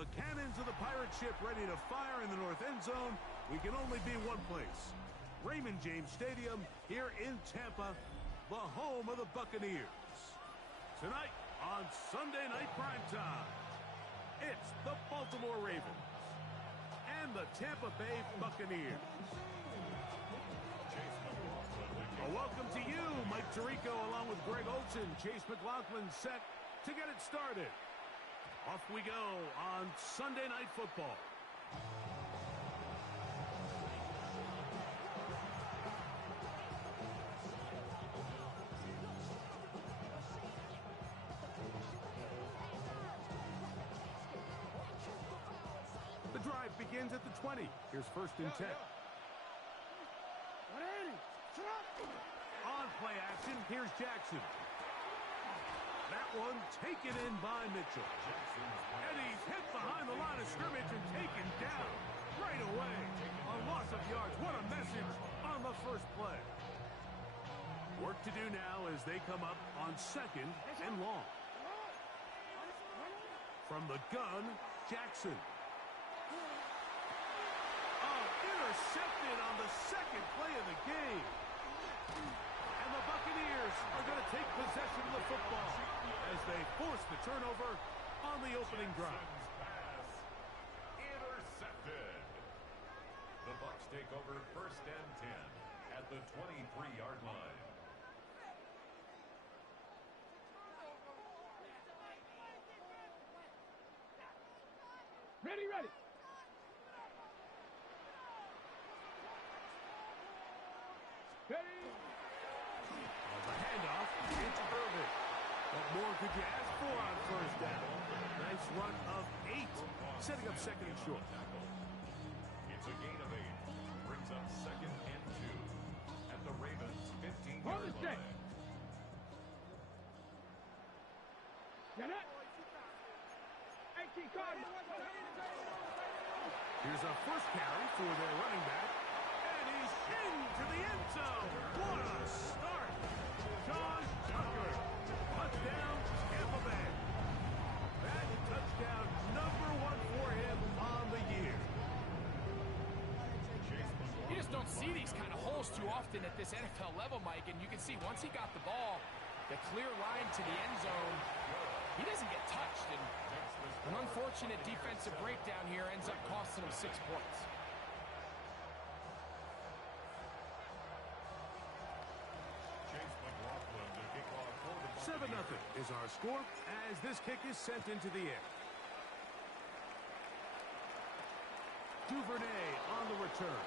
The cannons of the pirate ship ready to fire in the north end zone. We can only be one place. Raymond James Stadium here in Tampa, the home of the Buccaneers. Tonight on Sunday Night Primetime, it's the Baltimore Ravens and the Tampa Bay Buccaneers. A welcome to you, Mike Tirico, along with Greg Olsen. Chase McLaughlin set to get it started. Off we go on Sunday Night Football. The drive begins at the 20. Here's 1st and 10. On play action, here's Jackson. That one taken in by Mitchell. And he's hit behind the line of scrimmage and taken down right away. A loss of yards. What a message on the first play. Work to do now as they come up on 2nd and long. From the gun, Jackson. Oh, intercepted on the 2nd play of the game. And the Buccaneers are going to take possession of the football as they force the turnover on the opening drive. Intercepted. The Bucs take over 1st and 10 at the 23-yard line. Ready. On the handoff, it's Irvin. What more could you ask for on 1st down? Nice run of 8, setting up 2nd and short. It's a gain of 8. Brings up 2nd and 2 at the Ravens' 15-yard line. Get it. 18 cards. Here's a first carry for their running back. And he's into the end zone. What a start. John Tucker. Touchdown, Tampa Bay. That touchdown #1 for him on the year. You just don't see these kind of holes too often at this NFL level, Mike. And you can see once he got the ball, the clear line to the end zone, he doesn't get touched. And an unfortunate defensive breakdown here ends up costing him 6 points. Chase McLaughlin to kick off 7-0 is our score as this kick is sent into the air. Duvernay on the return.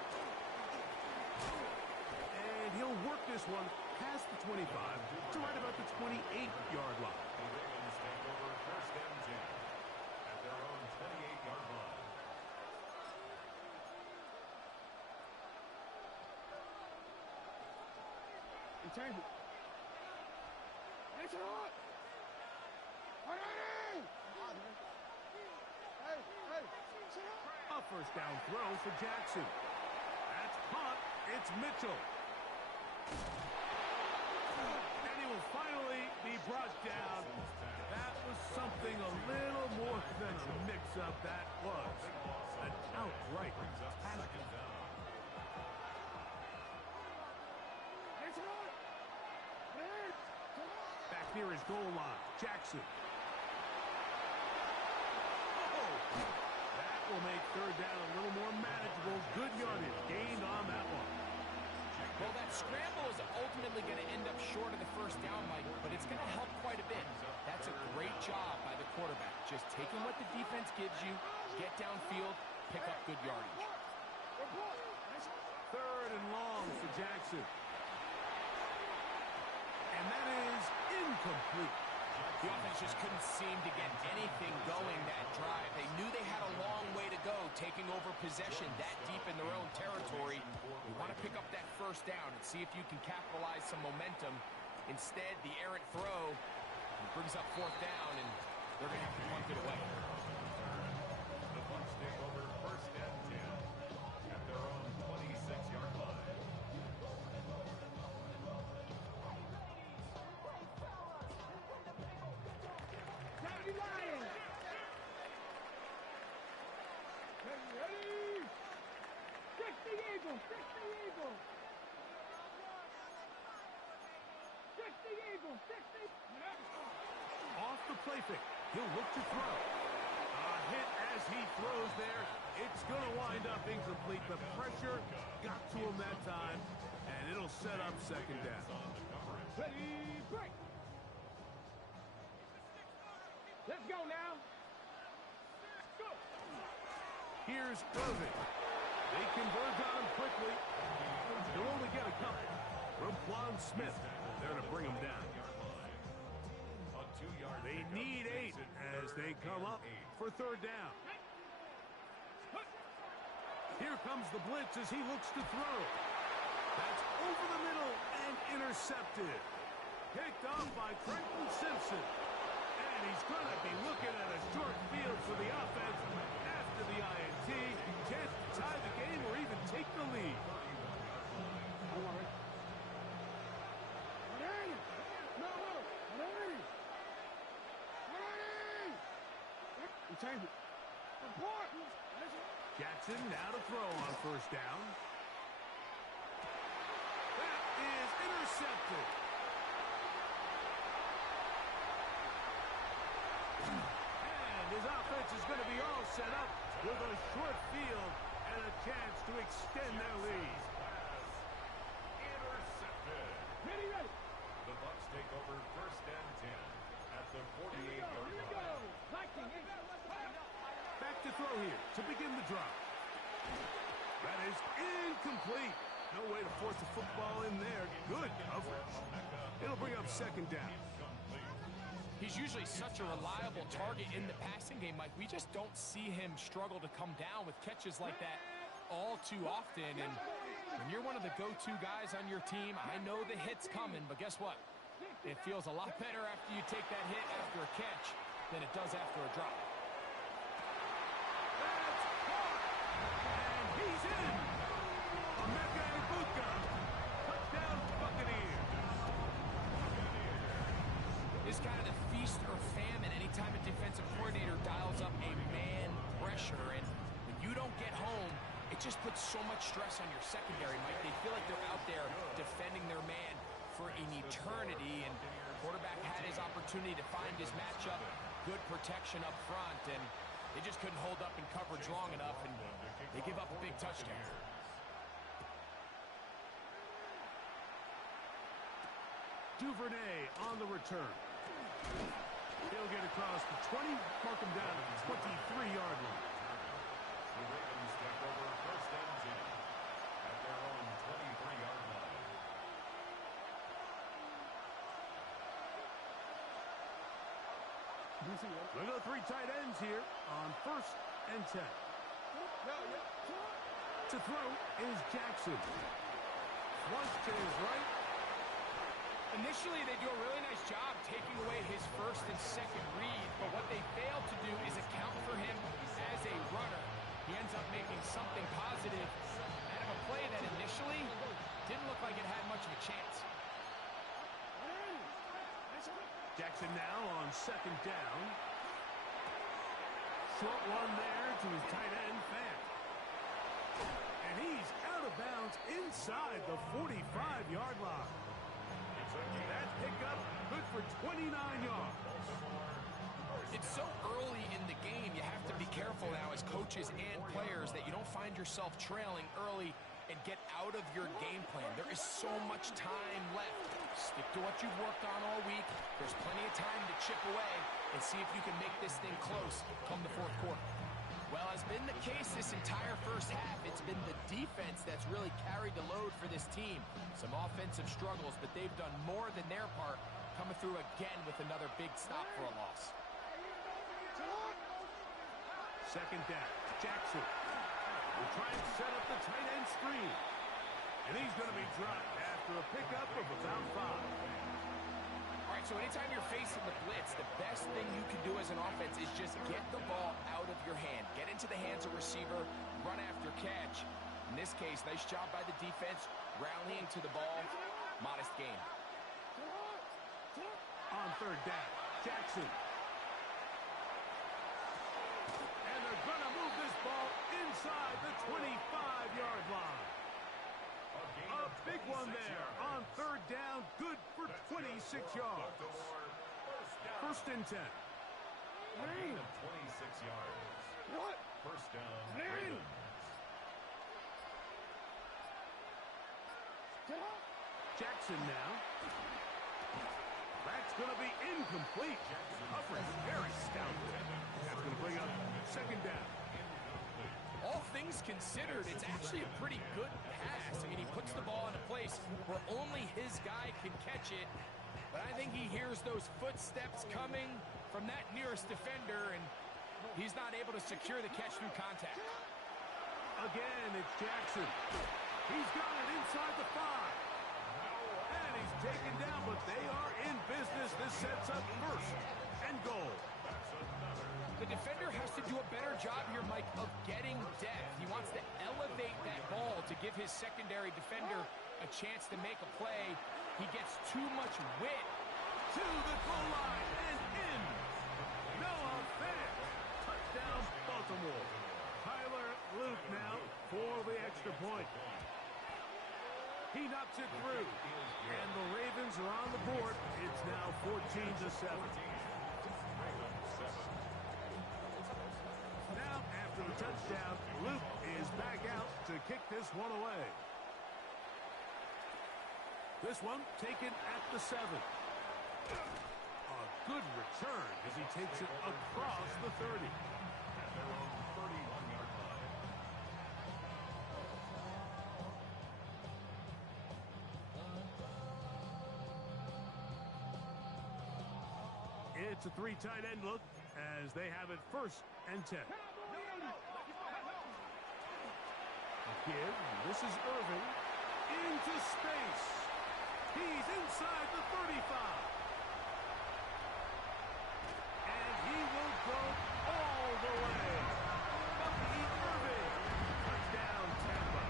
And he'll work this one past the 25 to right about the 28-yard line. The Ravens take over 1st and 10 at their own 28-yard line. Change it. It's hot. A 1st down throw for Jackson. That's caught. It's Mitchell. And he will finally be brought down. That was something a little more than a mix-up. That was an outright tackle. Back near his goal line, Jackson. Oh, that will make 3rd down a little more manageable. Good yardage gained on that one. Well, that scramble is ultimately going to end up short of the 1st down, Mike, but it's going to help quite a bit. That's a great job by the quarterback. Just taking what the defense gives you, get downfield, pick up good yardage. 3rd and long for Jackson. And that is incomplete. The offense just couldn't seem to get anything going that drive. They knew they had a long way to go, taking over possession that deep in their own territory. You want to pick up that 1st down and see if you can capitalize some momentum. Instead, the errant throw brings up 4th down, and they're going to have to punt it away. The Bucs take over 1st and 10 at their own 26-yard line. the eagle. Stick the eagle. Stick the eagle. Stick the... Off the play fake. He'll look to throw. A hit as he throws there. It's going to wind up incomplete. The pressure got to him that time, and it'll set up second down. Ready, break. Let's go now. Go. Here's Irving. They converge on him quickly. They'll only get a couple. Roquan Smith there to bring him down. They need 8 as they come up for third down. Here comes the blitz as he looks to throw. That's over the middle and intercepted. Picked off by Trenton Simpson. And he's going to be looking at a short field for the offense after the INT. Chance to tie the game or even take the lead. Jackson now to throw on first down. That is intercepted. And his offense is going to be all set up with a short field and a chance to extend their lead. Intercepted. Ready, ready. The Bucs take over first and 10 at the 48-yard Here we line. go. Viking. Back to throw here to begin the drive. That is incomplete. No way to force the football in there. Good coverage. It'll bring up second down. He's usually such a reliable target in the passing game, Mike. We just don't see him struggle to come down with catches like that all too often. And when you're one of the go-to guys on your team, I know the hit's coming, but guess what? It feels a lot better after you take that hit after a catch than it does after a drop. And he's in. Emeka Egbuka. Touchdown Buccaneers. It's kind of the feast or famine anytime a defensive coordinator dials up a man pressure. And when you don't get home, it just puts so much stress on your secondary, Mike. They feel like they're out there defending their man for an eternity. And the quarterback had his opportunity to find his matchup. Good protection up front. And they just couldn't hold up in coverage long enough. And they give up a big touchdown. Duvernay on the return. He'll get across the 20, mark him down at the 23-yard line. The Ravens take over first and 10 at their own 23-yard line. We'll go 3 tight ends here on first and 10. To throw is Jackson. Flush to his right. Initially, they do a really nice job taking away his first and second read, but what they fail to do is account for him as a runner. He ends up making something positive out of a play that initially didn't look like it had much of a chance. Jackson now on second down. Short one there to his tight end, Fant. And he's out of bounds inside the 45-yard line. That pickup good for 29 yards. It's so early in the game, you have to be careful now as coaches and players that you don't find yourself trailing early and get out of your game plan. There is so much time left. Stick to what you've worked on all week. There's plenty of time to chip away and see if you can make this thing close come the fourth quarter. Well, has been the case this entire first half. It's been the defense that's really carried the load for this team. Some offensive struggles, but they've done more than their part, coming through again with another big stop for a loss. Second down, Jackson will try and set up the tight end screen. And he's going to be dropped after a pickup of about 5. All right, so anytime you're facing the blitz, the best thing you can do as an offense is just get the ball out of your hand. Get into the hands of receiver, run after catch. In this case, nice job by the defense, rallying to the ball. Modest gain. On third down, Jackson. And they're going to move this ball inside the 25-yard line. one there on third down. Good for 26 yards. First and 10. A gain of 26 yards. What? First down, Man. Ravens. Jackson now. That's going to be incomplete. Coverage very stout. That's going to bring up second down. All things considered, it's actually a pretty good pass. I mean, he puts the ball in a place where only his guy can catch it. But I think he hears those footsteps coming from that nearest defender, and he's not able to secure the catch through contact. Again, it's Jackson. He's got it inside the 5. And he's taken down, but they are in business. This sets up first and goal. The defender has to do a better job here, Mike, of getting depth. He wants to elevate that ball to give his secondary defender a chance to make a play. He gets too much width. To the goal line and in. Noah Fant. Touchdown, Baltimore. Tyler Luke now for the extra point. He knocks it through. And the Ravens are on the board. It's now 14-7. Now, after the touchdown, Luke is back out to kick this one away. This one taken at the 7. A good return as he takes it across the 30. At their own 31-yard line. It's a 3 tight end look as they have it first and 10. Give. This is Irving. Into space. He's inside the 35. And he will go all the way. Bucky Irving. Touchdown, Tampa.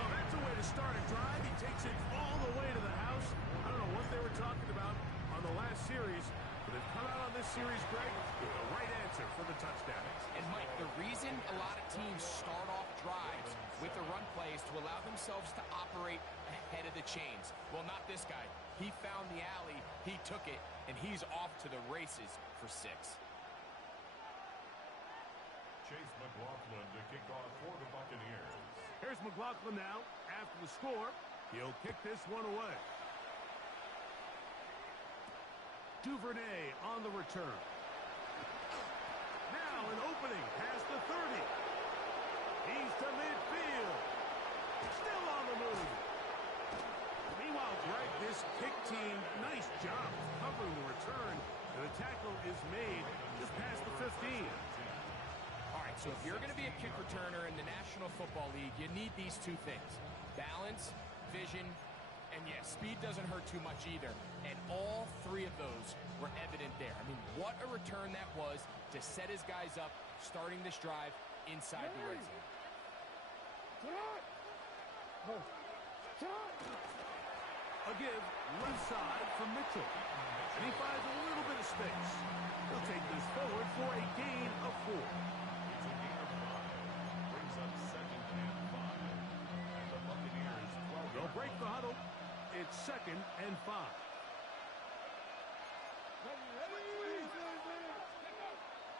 Well, that's a way to start a drive. He takes it all the way to the house. I don't know what they were talking about on the last series, but they've come out on this series, Greg, with the right answer for the touchdown. And Mike, the reason a lot of teams start off drives with the run play is to allow themselves to operate ahead of the chains. Well, not this guy. He found the alley, he took it, and he's off to the races for 6. Chase McLaughlin to kick off for the Buccaneers. Here's McLaughlin now. After the score, he'll kick this one away. Duvernay on the return. Now an opening past the 30. He's to midfield. Still on the move. Meanwhile, Greg, this kick team, nice job covering the return. And the tackle is made just past the 15. All right, so if you're going to be a kick returner in the National Football League, you need these 2 things. Balance, vision, and yes, speed doesn't hurt too much either. And all 3 of those were evident there. I mean, what a return that was to set his guys up, starting this drive inside the red zone. A give left side from Mitchell. And he finds a little bit of space. He'll take this forward for a gain of 4. It's a gain of 5. Brings up second and 5. And the Buccaneers 12. They'll break the huddle. It's second and 5.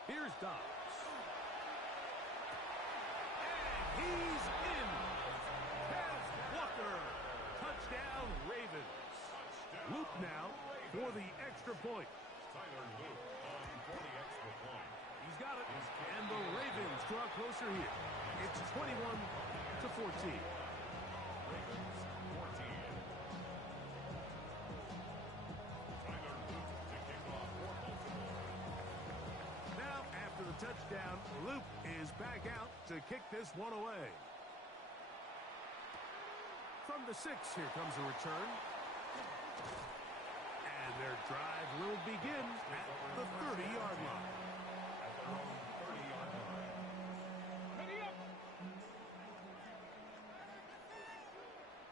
Here's Dobbs. And he's in. Kenneth Walker. Touchdown, Ravens. Luke now for the extra point. Tyler Luke on for the extra point. He's got it. And the Ravens draw closer here. It's 21-14. Ravens 14. Tyler Luke to kick off for Baltimore. Now, after the touchdown, Luke is back out to kick this one away. From the 6, here comes a return. And their drive will begin at the 30-yard line. At their own 30-yard line. Ready up.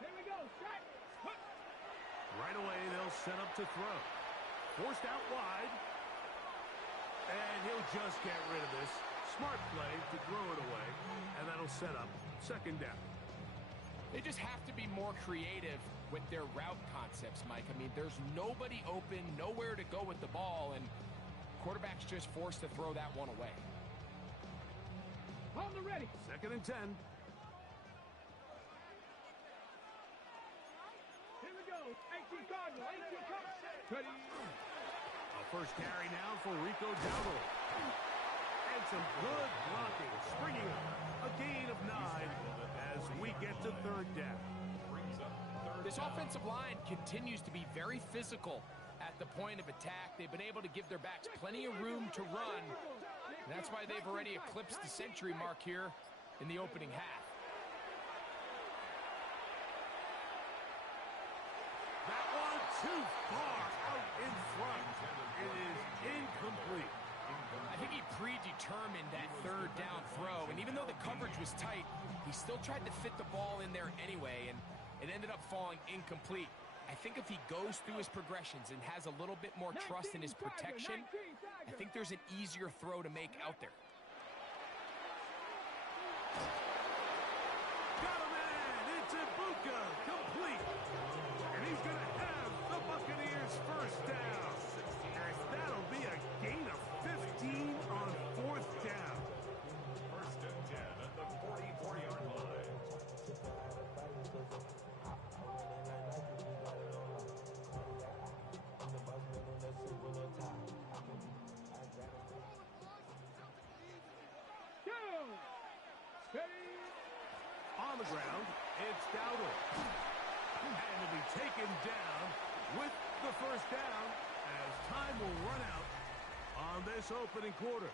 Here we go. Strike. Hook. Right away, they'll set up to throw. Forced out wide. And he'll just get rid of this. Smart play to throw it away. And that'll set up second down. They just have to be more creative with their route concepts, Mike. I mean, there's nobody open, nowhere to go with the ball, and quarterback's just forced to throw that one away. On the ready. 2nd and 10. Here we go. 18 Cardinal. 18 Cardinal. Ready. A first carry now for Rico Dowdle. And some good blocking, springing up. A gain of 9 as we get to 3rd down. This offensive line continues to be very physical at the point of attack. They've been able to give their backs plenty of room to run. And that's why they've already eclipsed the century mark here in the opening half. That one too far out in front. It is incomplete. I think he predetermined that 3rd down throw, and even though the coverage was tight, he still tried to fit the ball in there anyway, and it ended up falling incomplete. I think if he goes through his progressions and has a little bit more trust in his protection, I think there's an easier throw to make out there. Got him in! It's Ibuka, complete! And he's going to have the Buccaneers first down. As that'll be a gain of 15 on 4th down. 1st and 10 at the 44-yard line. On the ground, it's Dowdle. And to be taken down with the first down as time will run out on this opening quarter.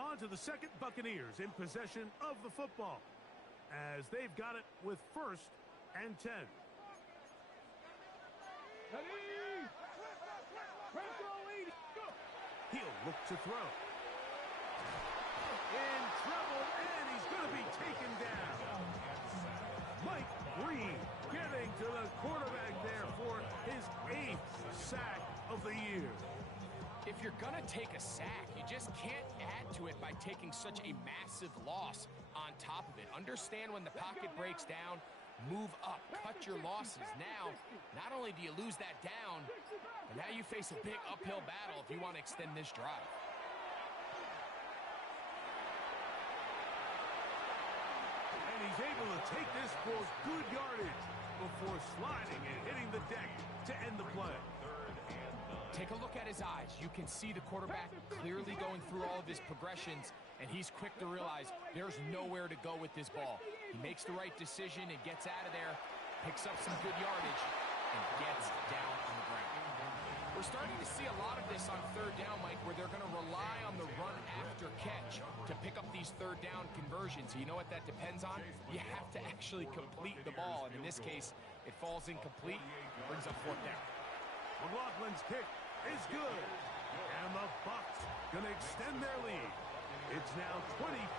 On to the 2nd Buccaneers in possession of the football as they've got it with 1st and 10. He'll look to throw. In trouble, and he's going to be taken down. Mike Green getting to the quarterback there for his 8th sack of the year. If you're going to take a sack, you just can't add to it by taking such a massive loss on top of it. Understand when the pocket breaks down, move up, cut your losses. Now, not only do you lose that down, but now you face a big uphill battle if you want to extend this drive. And he's able to take this for good yardage before sliding and hitting the deck to end the play. Take a look at his eyes. You can see the quarterback clearly going through all of his progressions, and he's quick to realize there's nowhere to go with this ball. He makes the right decision and gets out of there, picks up some good yardage, and gets down on the ground. We're starting to see a lot of this on 3rd down, Mike, where they're going to rely on the run after catch to pick up these 3rd down conversions. You know what that depends on? You have to actually complete the ball, and in this case, it falls incomplete, brings up 4th down. McLaughlin's kick is good. And the Bucs going to extend their lead. It's now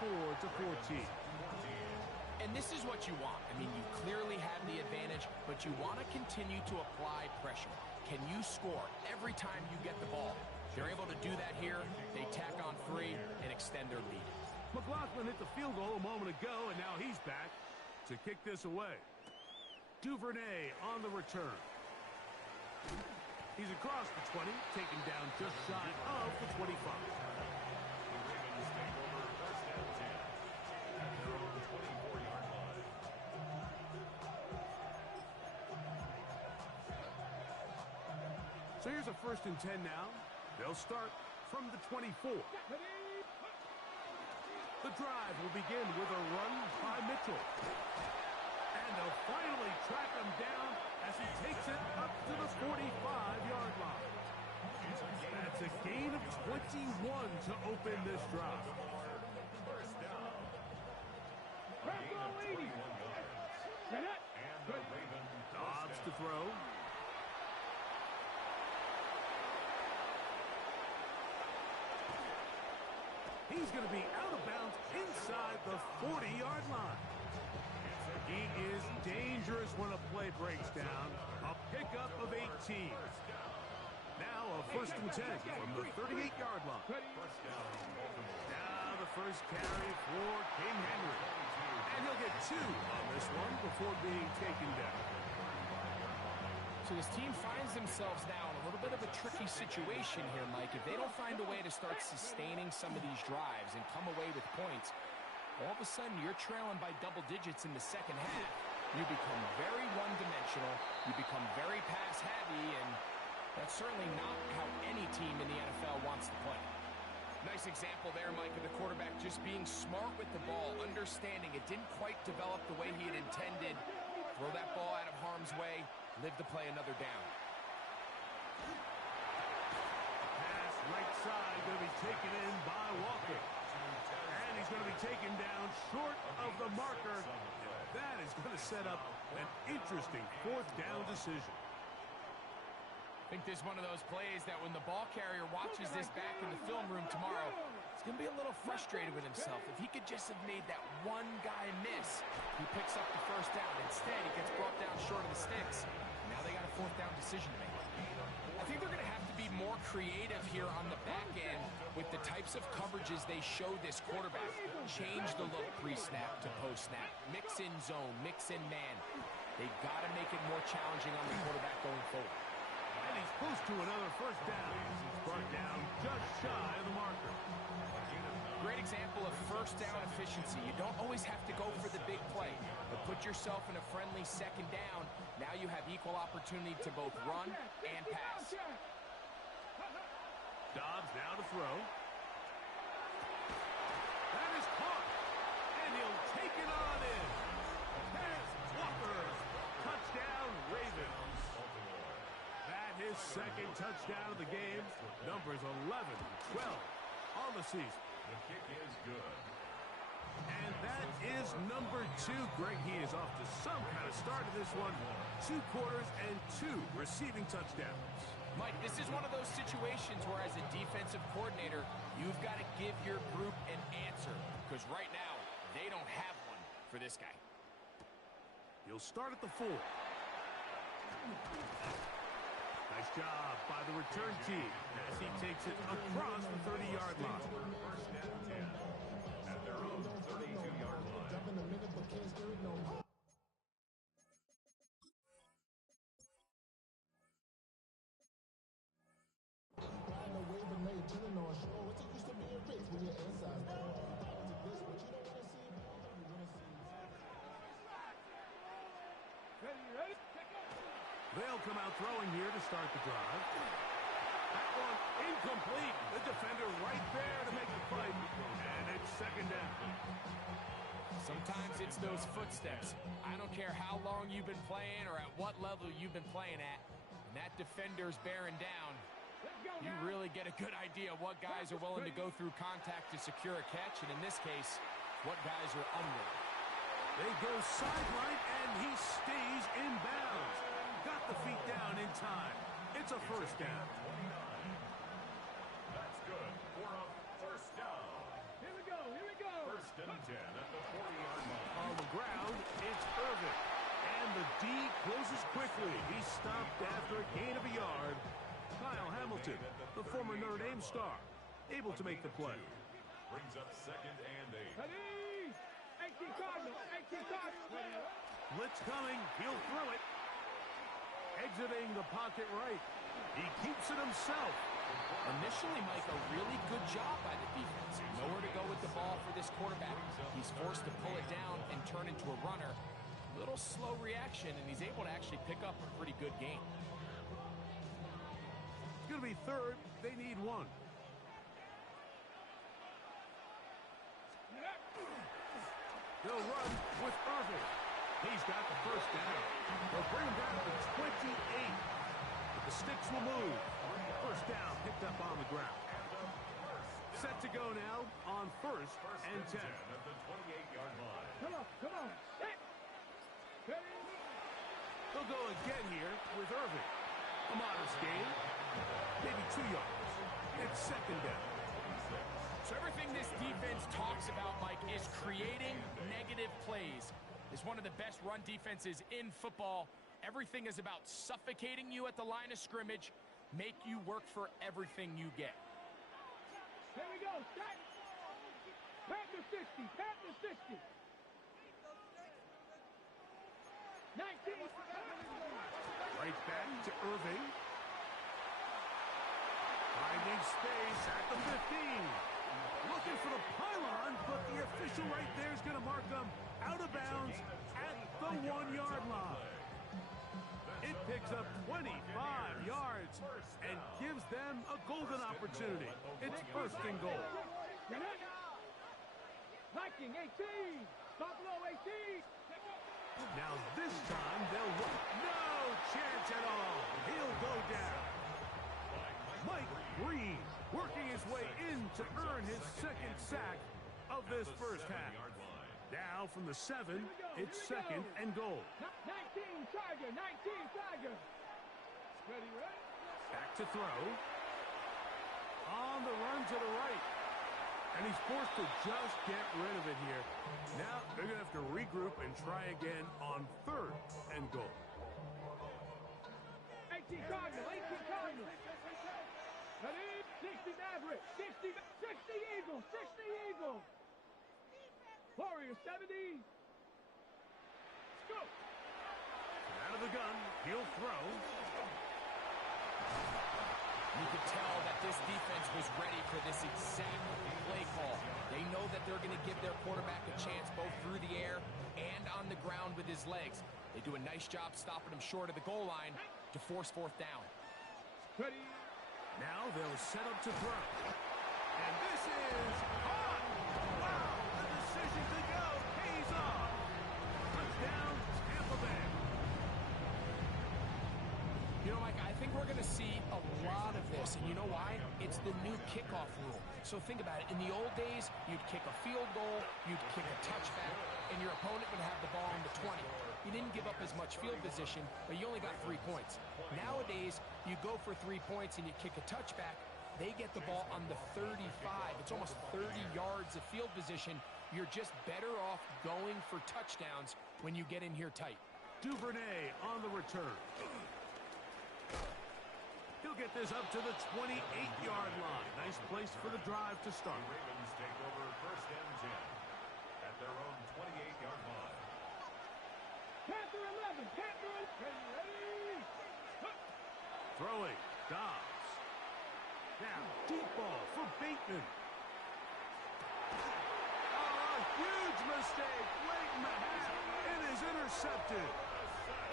24-14. And this is what you want. I mean, you clearly have the advantage, but you want to continue to apply pressure. Can you score every time you get the ball? They're able to do that here. They tack on 3 and extend their lead. McLaughlin hit the field goal a moment ago, and now he's back to kick this away. Duvernay on the return. He's across the 20, taken down just shy of the 25. So here's a 1st and 10 now. They'll start from the 24. The drive will begin with a run by Mitchell. And they'll finally track him down as he takes it up to the 45-yard line. That's a gain of 21 to open this drive. Dobbs to throw. He's going to be out of bounds inside the 40-yard line. He is dangerous when a play breaks down. A pickup of 18. Now a 1st and 10 from the 38-yard line. Now the first carry for King Henry. And he'll get 2 on this one before being taken down. So this team finds themselves now in a little bit of a tricky situation here, Mike. If they don't find a way to start sustaining some of these drives and come away with points, all of a sudden you're trailing by double digits in the second half. You become very one-dimensional, you become very pass-heavy, and that's certainly not how any team in the NFL wants to play. Nice example there, Mike, of the quarterback just being smart with the ball, understanding it didn't quite develop the way he had intended. Throw that ball out of harm's way, live to play another down. Pass right side, going to be taken in by Walker. And he's going to be taken down short of the marker. That is going to set up an interesting 4th down decision. I think this is one of those plays that when the ball carrier watches this back in the film room tomorrow, he's going to be a little frustrated with himself. If he could just have made that one guy miss, he picks up the first down. Instead, he gets brought down short of the sticks. Now they got a 4th down decision to make. I think they're going to have to be more creative here on the back end with the types of coverages they show this quarterback. Change the look pre-snap to post-snap. Mix in zone, mix in man. They've got to make it more challenging on the quarterback going forward. And he's close to another 1st down. He's brought down just shy of the marker. Great example of 1st down efficiency. You don't always have to go for the big play, but put yourself in a friendly 2nd down. Now you have equal opportunity to both run and pass. Dobbs now to throw. That is caught. And he'll take it on in. Pass Walker. Touchdown Ravens. That his 2nd touchdown of the game. Numbers 11-12 on the season. The kick is good. And that is number 2. Greg, he is off to some kind of start in this one. 2 quarters and 2 receiving touchdowns. Mike, this is one of those situations where as a defensive coordinator, you've got to give your group an answer. Because right now, they don't have one for this guy. He'll start at the 4. Nice job by the return team as he takes it across the 30-yard line. 1st and 10 at their own 32-yard line. They'll come out throwing here to start the drive. That one incomplete. The defender right there to make the play. And it's 2nd down. Sometimes it's those footsteps. I don't care how long you've been playing or at what level you've been playing at. When that defender's bearing down, you really get a good idea of what guys are willing to go through contact to secure a catch, and in this case, what guys are unwilling. They go sideline, and he stays in bounds. Got the feet down in time. It's a 1st down. That's good for a 1st down. Here we go, here we go. 1st and 10 at the 40-yard line. On the ground, it's Irvin. And the D closes quickly. He's stopped after a gain of a yard. Kyle Hamilton, the former Notre Dame star, able to make the play. Brings up 2nd and 8. Ready? 18 Cardinal, 18 Cardinal. Blitz coming. He'll throw it. Exiting the pocket right. He keeps it himself. Initially, Mike, a really good job by the defense. Nowhere to go with the ball for this quarterback. He's forced to pull it down and turn into a runner. Little slow reaction, and he's able to actually pick up a pretty good game. It's going to be 3rd. They need 1. They'll run with Irving. He's got the 1st down. They'll bring him down to the 28. But the sticks will move. 1st down picked up on the ground. Set to go now on 1st and 10. At the 28-yard line. Come on. Hit. Ready? They'll go again here with Irving. A modest gain. Maybe 2 yards. It's 2nd down. So everything this defense talks about, Mike, is creating negative plays. It's one of the best run defenses in football. Everything is about suffocating you at the line of scrimmage, make you work for everything you get. Here we go. Start. Pat the 60. Pat the 60. 19. Right back to Irving. Finding space at the 15. Looking for the pylon, but the official right there is going to mark them out of bounds at the 1-yard line. It picks up 25 yards and gives them a golden opportunity. It's first and goal. Viking 18. Buffalo 18. Now this time they'll look. No chance at all. He'll go down. Mike Green working his way in to earn his second sack of this first half. Now from the 7, it's second and goal. 19 Tiger, 19 Tiger. Ready, right? Back to throw. On the run to the right. And he's forced to just get rid of it here. Now they're going to have to regroup and try again on third and goal. 18 Cardinal, 18 Cardinal. Ready? 60 Maverick, 60 Eagles, 60 Eagles. Warrior 70. Let's go. Out of the gun, he'll throw. You could tell that this defense was ready for this exact play call. They know that they're going to give their quarterback a chance both through the air and on the ground with his legs. They do a nice job stopping him short of the goal line to force fourth down. Ready? Now they'll set up to throw. And this is caught! Wow, the decision to go pays off. Touchdown, Tampa Bay. You know, Mike, I think we're going to see a lot of this, and you know why? It's the new kickoff rule. So think about it. In the old days, you'd kick a field goal, you'd kick a touchback, and your opponent would have the ball on the 20. You didn't give up as much field position, but you only got 3 points. Nowadays, you go for 3 points and you kick a touchback. They get the ball on the 35. It's almost 30 yards of field position. You're just better off going for touchdowns when you get in here tight. Duvernay on the return. He'll get this up to the 28-yard line. Nice place for the drive to start. The Ravens take over first and 10 at their own 28-yard line. Panther 11, Panther 11. Ready? Throwing, Dobbs. Now, deep ball for Bateman. Oh, a huge mistake late in the half. It is intercepted.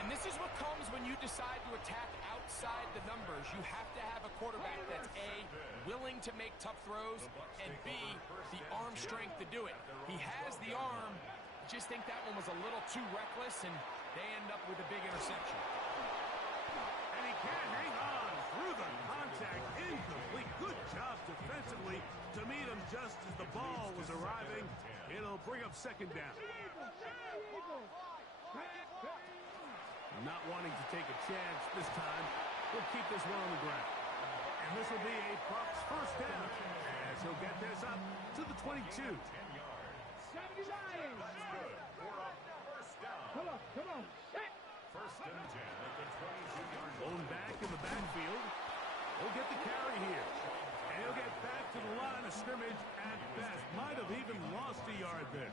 And this is what comes when you decide to attack outside the numbers. You have to have a quarterback that's A, willing to make tough throws, and B, the arm strength to do it. He has the arm. Just think that one was a little too reckless, and they end up with a big interception. And he can't hang on through the contact. Incomplete. Good job defensively to meet him just as the ball was arriving. It'll bring up second down. Not wanting to take a chance this time, we'll keep this one on the ground. And this will be a Bucs first down as he'll get this up to the 22. 79. Come on. Set. First and 10 at the 22-yard line. Blown back in the backfield. He'll get the carry here. And he'll get back to the line of scrimmage at best. Might have even lost a yard there.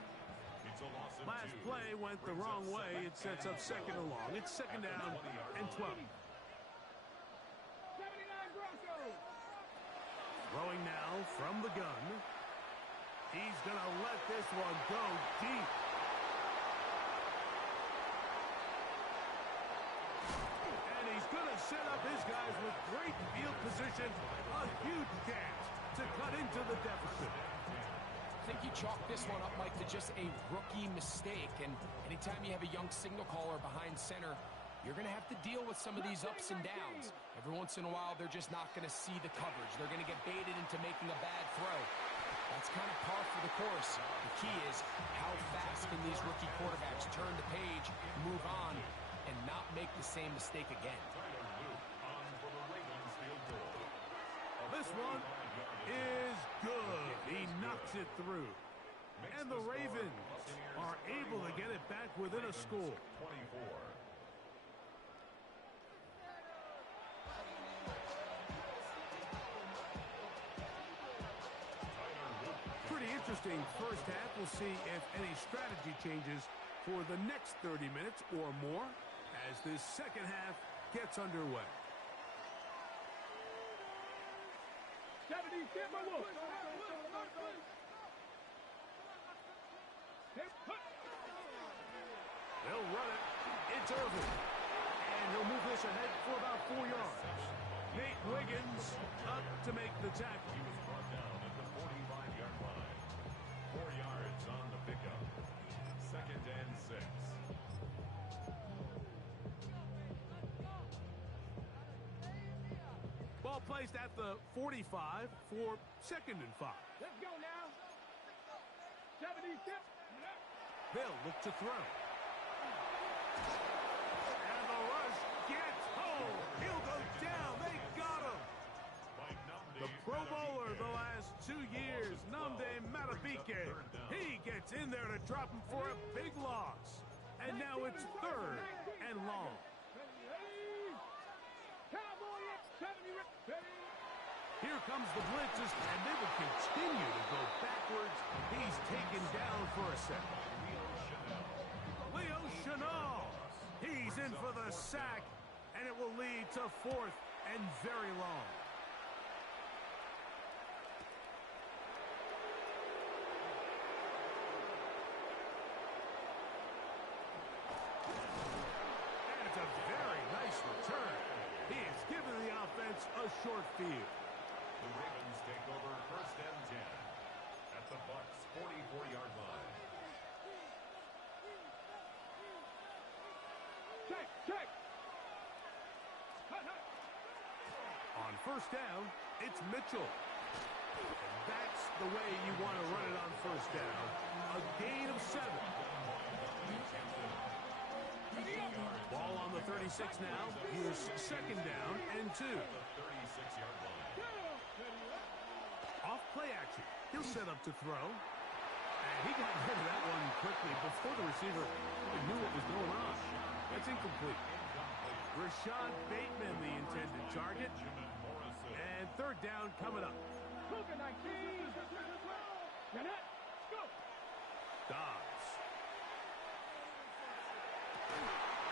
It's a loss of Last 2. play went the wrong way. It sets up second and long. It's second down and 12. 79 Broncos. Throwing now from the gun. He's going to let this one go deep. And he's going to set up his guys with great field position. A huge chance to cut into the deficit. I think you chalk this one up, Mike, to just a rookie mistake. And anytime you have a young signal caller behind center, you're going to have to deal with some of these ups and downs. Every once in a while, they're just not going to see the coverage. They're going to get baited into making a bad throw. That's kind of par for the course. The key is how fast can these rookie quarterbacks turn the page, move on, and not make the same mistake again. This one is good. He knocks it through. And the Ravens are able to get it back within a score. 24. Pretty interesting first half. We'll see if any strategy changes for the next 30 minutes or more as this second half gets underway. 70, get my look. They'll run it. It's Irvin. And he'll move this ahead for about 4 yards. Nate Wiggins up to make the tackle. He was brought down at the 45-yard line. 4 yards on the pickup. 2nd and 6. Ball placed at the 45 for 2nd and 5. Let's go now. 70, step. They'll look to throw. And the rush gets home. He'll go down. They got him. The Pro Bowler the last 2 years, Nnamdi Madubuike. He gets in there to drop him for a big loss. And now it's 3rd and long. Here comes the blitzes, and they will continue to go backwards. He's taken down for a second. Leo Chenal. He's in for the sack, and it will lead to 4th and very long. And it's a very nice return. He has given the offense a short field. The Ravens take over 1st and 10 at the Bucs' 44-yard line. Check. On 1st down, it's Mitchell. And that's the way you want to run it on 1st down. A gain of 7. Ball on the 36 now. Here's 2nd down and 2. The 36-yard line. Off play action. He'll set up to throw. And he got rid of that one quickly before the receiver even knew what was going on. That's incomplete. Rashad Bateman, the intended target. And 3rd down coming up. Cougar 19. Janet, go. Dobbs.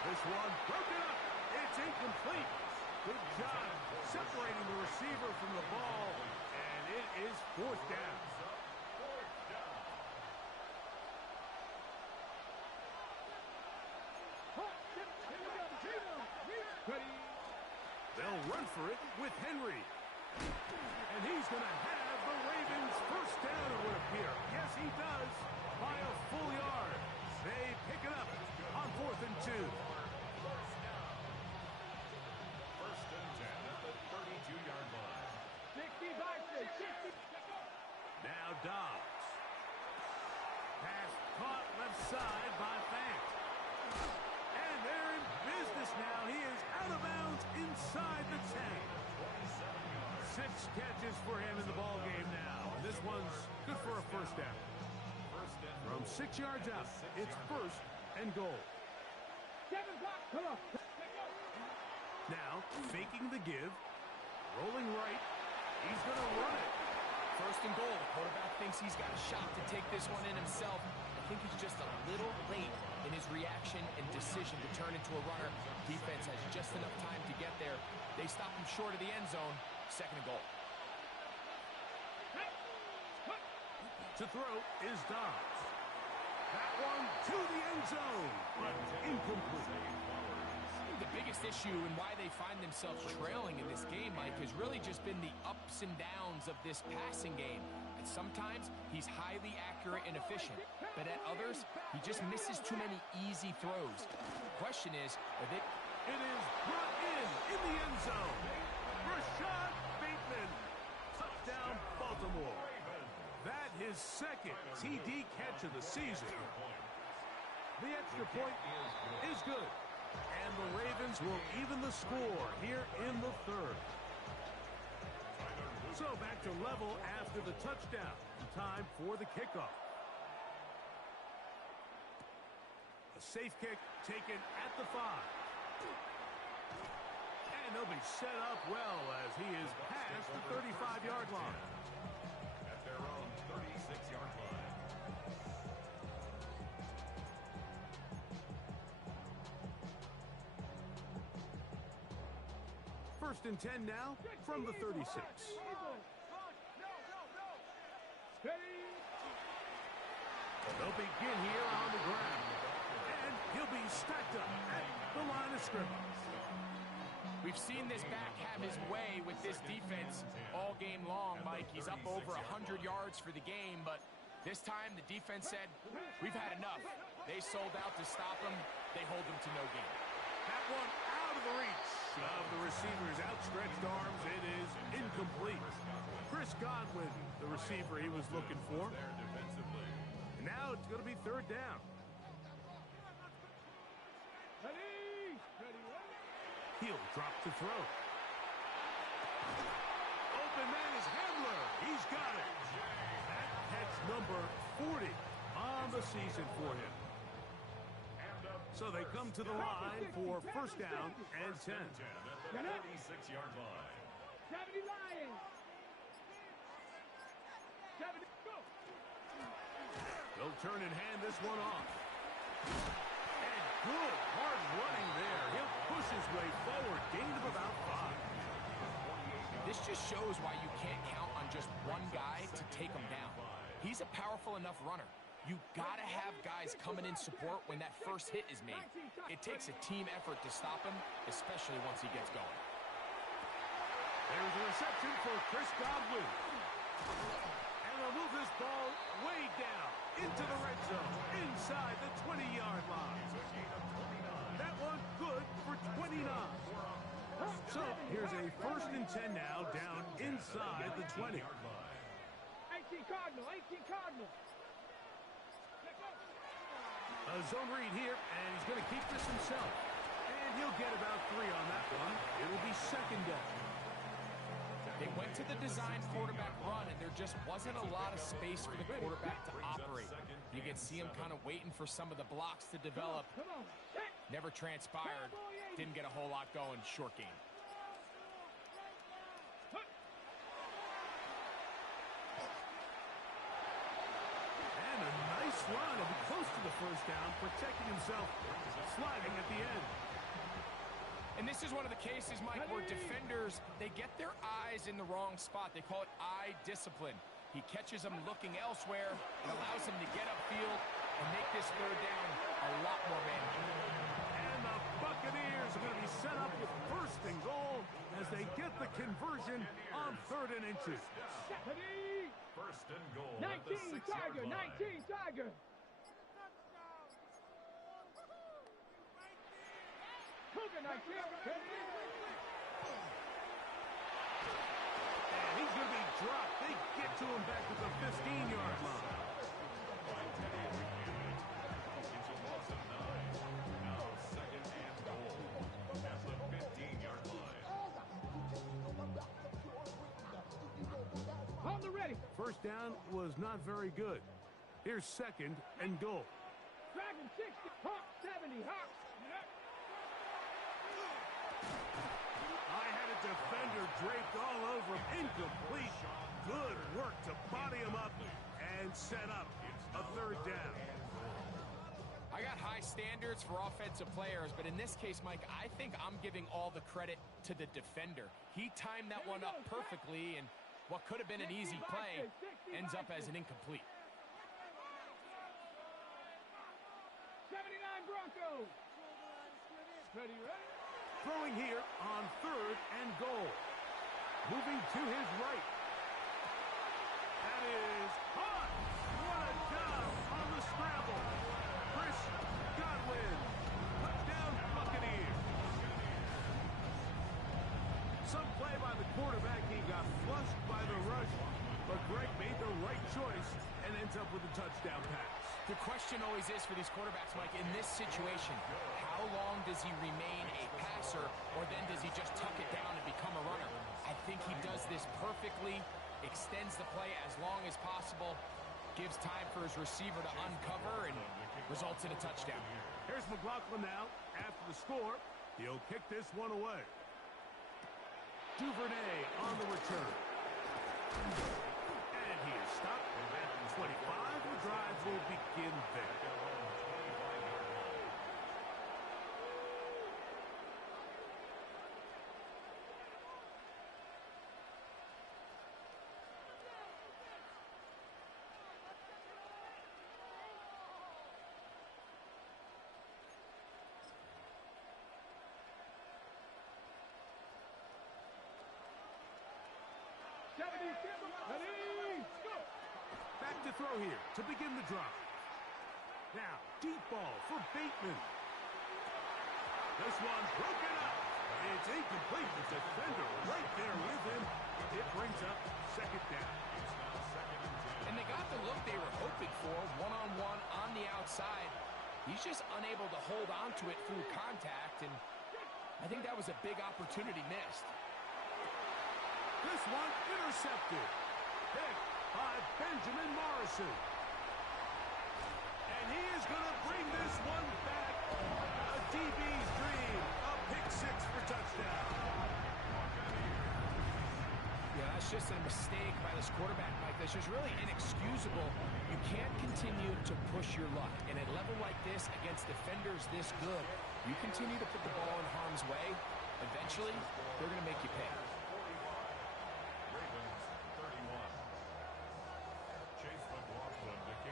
This one broken up. It's incomplete. Good job separating the receiver from the ball. And it is 4th down. They'll run for it with Henry. And he's going to have the Ravens 1st down, it would appear. Yes, he does, by a full yard. They pick it up on 4th and 2. 1st and 10 at the 32-yard line. 60. Now Dobbs. Pass caught left side by Fant. And they're in business now. He is out of bounds inside the 10. 6 catches for him in the ball game now. And this one's good for a 1st down. From 6 yards out, it's 1st and goal. 7 block. Come on. Now, faking the give. Rolling right. He's going to run it. 1st and goal. The quarterback thinks he's got a shot to take this one in himself. I think he's just a little late in his reaction and decision to turn into a runner. Defense has just enough time to get there. They stop him short of the end zone. 2nd and goal. To throw is Dobbs. That one to the end zone, but incomplete. The biggest issue and why they find themselves trailing in this game, Mike, has really just been the ups and downs of this passing game. And sometimes he's highly accurate and efficient, but at others, he just misses too many easy throws. The question is, are they... It is brought in the end zone. Rashad Bateman. Touchdown, Baltimore. That his 2nd TD catch of the season. The extra point is good. And the Ravens will even the score here in the 3rd. So back to level after the touchdown. Time for the kickoff. A safe kick taken at the 5. And they'll be set up well as he is past the 35-yard line. At their own 36-yard line. First and 10 now from the 36. They'll begin here on the ground. And he'll be stacked up at the line of scrimmage. We've seen this back have his way with this defense all game long, Mike. He's up over 100 yards for the game, but this time the defense said, we've had enough. They sold out to stop him. They hold him to no gain. That one out of the reach of the receiver's outstretched arms. It is incomplete. Chris Godwin, the receiver he was looking for. And now it's going to be third down. He'll drop to throw. Open man is Hamler. He's got it. That catch number 40 on the season for him. So they come to the line for first down and 10. 46-yard line. 70 Lions. 70, go. They'll turn and hand this one off. And good hard running there. He'll push his way forward. Gain of about 5. This just shows why you can't count on just one guy to take him down. He's a powerful enough runner. You gotta have guys coming in support when that first hit is made. It takes a team effort to stop him, especially once he gets going. There's a reception for Chris Godwin. And they'll move this ball way down into the red zone, inside the 20-yard line. That one good for 29. So here's a first and 10 now, down inside the 20. 18 Cardinal, 18 Cardinal. A zone read here, and he's going to keep this himself. And he'll get about 3 on that one. It'll be second down. They went to the design quarterback run, and there just wasn't a lot of space for the quarterback to operate. You can see him kind of waiting for some of the blocks to develop. Never transpired. Didn't get a whole lot going. Short game. And a nice run. He'll be close to the first down, protecting himself, sliding at the end. And this is one of the cases, Mike, where defenders, they get their eyes in the wrong spot. They call it eye discipline. He catches them looking elsewhere. It allows him to get upfield and make this third down a lot more manageable. And the Buccaneers are going to be set up with first and goal as they get the conversion on 3rd and inches. First and goal. 19 Tiger, 19 Tiger. And he's going to be dropped. They get to him back at the 15-yard line. It's a loss of 9. Now second and goal at the 15-yard line. On the ready. First down was not very good. Here's second and goal. Dragon 60, Hawk 70, Hawk. I had a defender draped all over him. Incomplete. Good work to body him up and set up a third down. I got high standards for offensive players, but in this case, Mike, I think I'm giving all the credit to the defender. He timed that one up perfectly, and what could have been an easy play ends up as an incomplete. 79 Broncos. Ready, ready. Throwing here on 3rd and goal. Moving to his right. That is hot. What a job on the scramble. Chris Godwin. Touchdown Buccaneers. Some play by the quarterback. He got flushed by the rush, but Greg made the right choice and ends up with a touchdown pass. The question always is for these quarterbacks, Mike, in this situation, how long does he remain a passer, or then does he just tuck it down and become a runner? I think he does this perfectly, extends the play as long as possible, gives time for his receiver to uncover, and results in a touchdown. Here's McLaughlin now. After the score, he'll kick this one away. Duvernay on the return. And he is stopped at 25. The drive will begin there. throw here to begin the drive. Now, deep ball for Bateman. This one broken up. It's incomplete. The defender right there with him. It brings up second down. And they got the look they were hoping for, one-on-one on the outside. He's just unable to hold on to it through contact, and I think that was a big opportunity missed. This one intercepted. Picked by Benjamin Morrison. And he is going to bring this one back. A DB's dream. A pick six for touchdown. Yeah, that's just a mistake by this quarterback, Mike. That's just really inexcusable. You can't continue to push your luck. And at a level like this, against defenders this good, you continue to put the ball in harm's way, eventually, they're going to make you pay.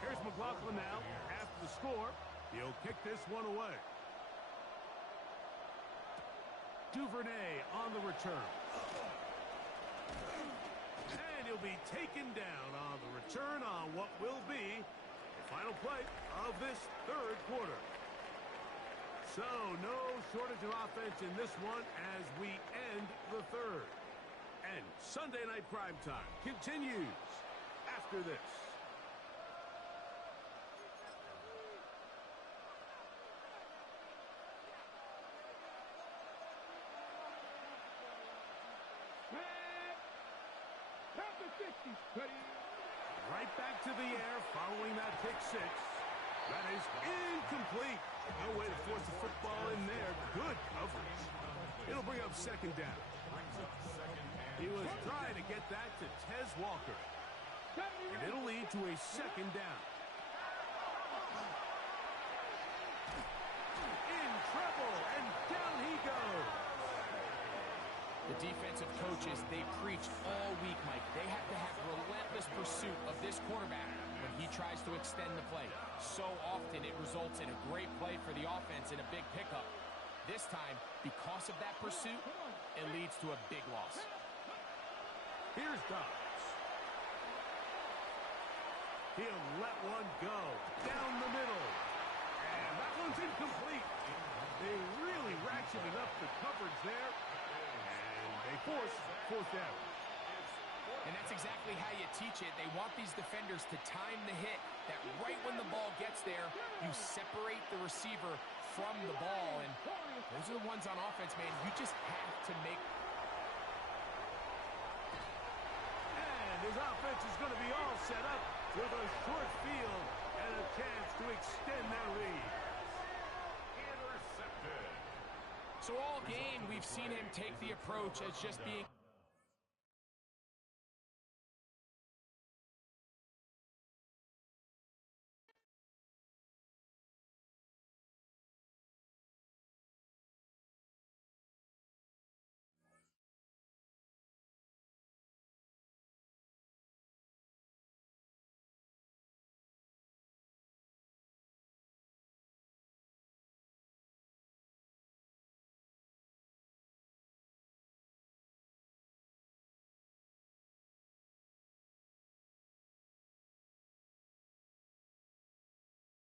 Here's McLaughlin now. After the score, he'll kick this one away. Duvernay on the return. And he'll be taken down on the return on what will be the final play of this third quarter. So, no shortage of offense in this one as we end the third. And Sunday Night Primetime continues after this. Right back to the air following that pick six. That is incomplete. No way to force the football in there. Good coverage. It'll bring up second down. He was trying to get that to Tez Walker. And it'll lead to a second down. In trouble, and down he goes. The defensive coaches, they preached all week, Mike. They have to have relentless pursuit of this quarterback when he tries to extend the play. So often it results in a great play for the offense and a big pickup. This time, because of that pursuit, it leads to a big loss. Here's Dobbs. He'll let one go down the middle. And that one's incomplete. They really ratcheted up the coverage there. They force fourth down. And that's exactly how you teach it. They want these defenders to time the hit, that right when the ball gets there, you separate the receiver from the ball. And those are the ones on offense, man. You just have to make. And his offense is going to be all set up with a short field and a chance to extend their lead. Intercepted. So all game, we've seen him take the approach as just being